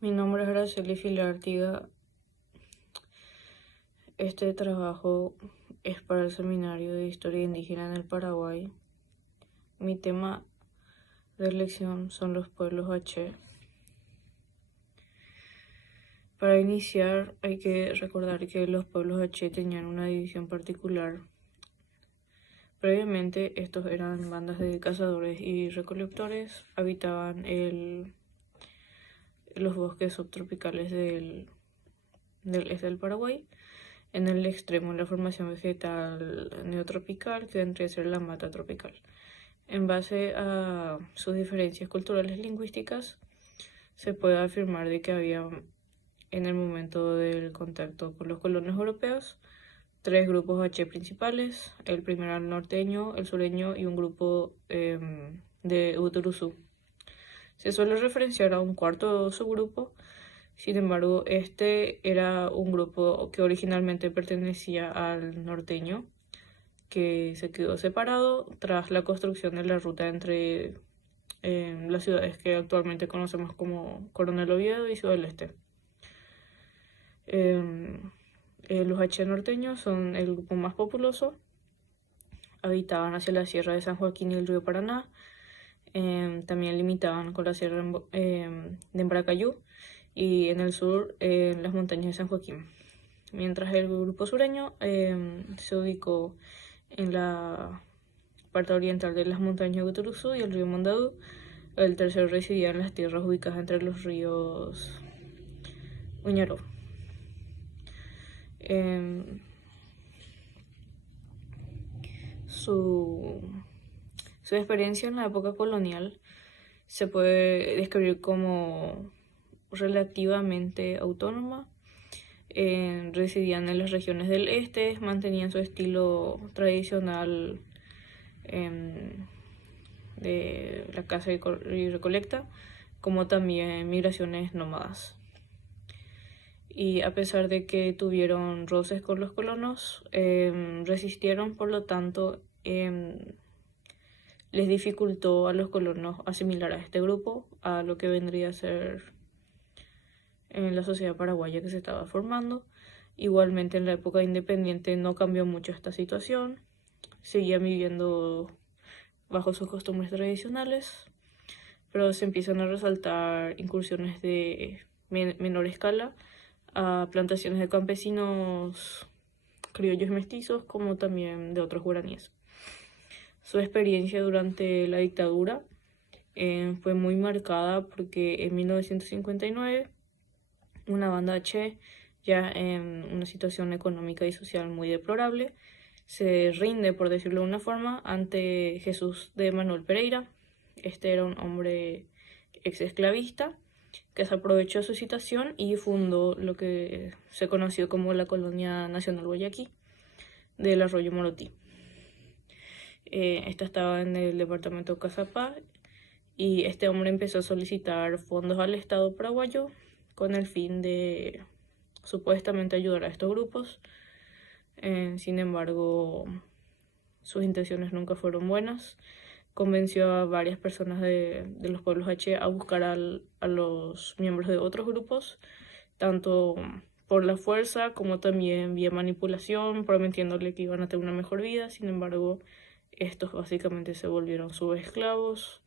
Mi nombre es Araceli Filar Artiga. Este trabajo es para el Seminario de Historia Indígena en el Paraguay. Mi tema de elección son los pueblos H. Para iniciar hay que recordar que los pueblos H tenían una división particular. Previamente estos eran bandas de cazadores y recolectores, habitaban los bosques subtropicales del este del Paraguay. En el extremo, la formación vegetal neotropical, que vendría a ser la mata tropical. En base a sus diferencias culturales y lingüísticas, se puede afirmar de que había, en el momento del contacto con los colonos europeos, tres grupos H principales: el primero el norteño, el sureño y un grupo de Uturuzú. Se suele referenciar a un cuarto subgrupo. Sin embargo, este era un grupo que originalmente pertenecía al norteño, que se quedó separado tras la construcción de la ruta entre las ciudades que actualmente conocemos como Coronel Oviedo y Ciudad del Este. Los H norteños son el grupo más populoso. Habitaban hacia la sierra de San Joaquín y el río Paraná. También limitaban con la sierra de Embracayú y en el sur en las montañas de San Joaquín. Mientras el grupo sureño se ubicó en la parte oriental de las montañas de Uturuzú y el río Mondadú. El tercero residía en las tierras ubicadas entre los ríos Uñaró. Su experiencia en la época colonial se puede describir como relativamente autónoma. Residían en las regiones del este, mantenían su estilo tradicional de la caza y recolecta, como también migraciones nómadas. Y a pesar de que tuvieron roces con los colonos, resistieron. Por lo tanto, les dificultó a los colonos asimilar a este grupo, a lo que vendría a ser en la sociedad paraguaya que se estaba formando. Igualmente, en la época independiente no cambió mucho esta situación, seguían viviendo bajo sus costumbres tradicionales, pero se empiezan a resaltar incursiones de menor escala a plantaciones de campesinos criollos mestizos, como también de otros guaraníes. Su experiencia durante la dictadura fue muy marcada porque en 1959 una banda H, ya en una situación económica y social muy deplorable, se rinde, por decirlo de una forma, ante Jesús de Manuel Pereira. Este era un hombre ex esclavista que se aprovechó su situación y fundó lo que se conoció como la Colonia Nacional Guayaquil del Arroyo Morotí. Esta estaba en el departamento de Cazapá y este hombre empezó a solicitar fondos al Estado paraguayo con el fin de supuestamente ayudar a estos grupos. Sin embargo, sus intenciones nunca fueron buenas. Convenció a varias personas de los pueblos H a buscar a los miembros de otros grupos, tanto por la fuerza como también vía manipulación, prometiéndole que iban a tener una mejor vida. Sin embargo, estos básicamente se volvieron subesclavos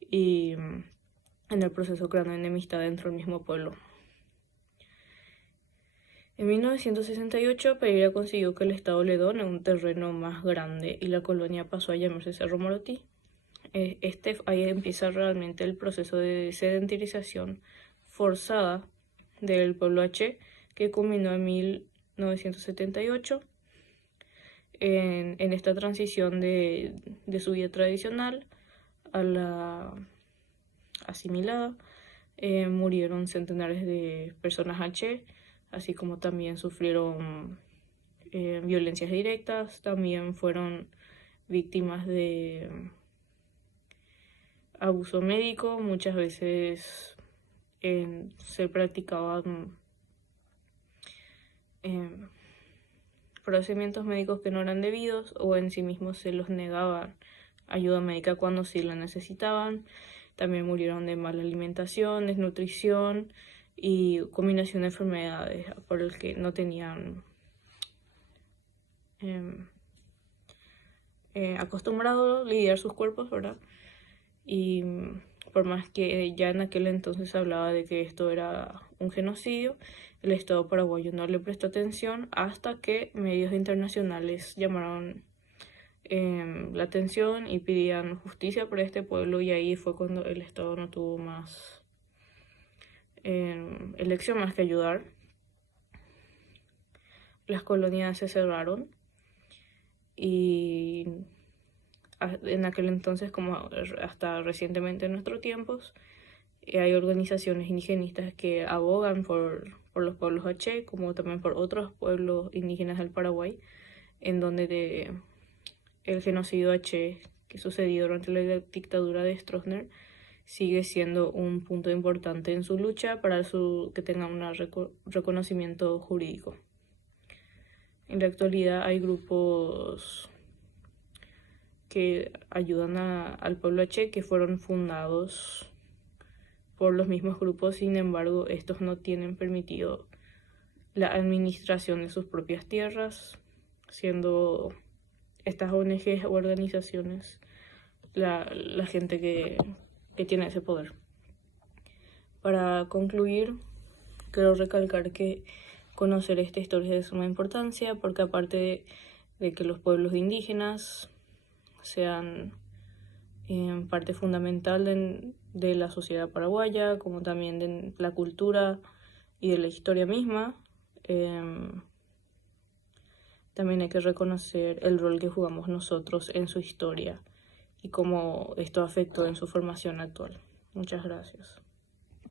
y en el proceso crearon enemistad dentro del mismo pueblo. En 1968, Pereira consiguió que el Estado le done un terreno más grande y la colonia pasó a llamarse Cerro Morotí. Ahí empieza realmente el proceso de sedentarización forzada del pueblo H, que culminó en 1978 en esta transición de su vida tradicional a la asimilada. Murieron centenares de personas H, así como también sufrieron violencias directas. También fueron víctimas de abuso médico. Muchas veces se practicaban procedimientos médicos que no eran debidos, o en sí mismos se los negaban ayuda médica cuando sí la necesitaban. También murieron de mala alimentación, desnutrición, y combinación de enfermedades por el que no tenían acostumbrado a lidiar sus cuerpos, ¿verdad? Y por más que ya en aquel entonces se hablaba de que esto era un genocidio, el Estado paraguayo no le prestó atención hasta que medios internacionales llamaron la atención y pedían justicia por este pueblo, y ahí fue cuando el Estado no tuvo más elección más que ayudar. Las colonias se cerraron y en aquel entonces, como hasta recientemente en nuestros tiempos, hay organizaciones indigenistas que abogan por los pueblos H, como también por otros pueblos indígenas del Paraguay, en donde el genocidio H que sucedió durante la dictadura de Stroessner sigue siendo un punto importante en su lucha para que tenga un reconocimiento jurídico. En la actualidad hay grupos que ayudan al pueblo H que fueron fundados por los mismos grupos. Sin embargo, estos no tienen permitido la administración de sus propias tierras, siendo estas ONGs o organizaciones la gente que tiene ese poder. Para concluir, quiero recalcar que conocer esta historia es de suma importancia, porque aparte de que los pueblos indígenas sean parte fundamental de la sociedad paraguaya, como también de la cultura y de la historia misma, también hay que reconocer el rol que jugamos nosotros en su historia y cómo esto afectó en su formación actual. Muchas gracias.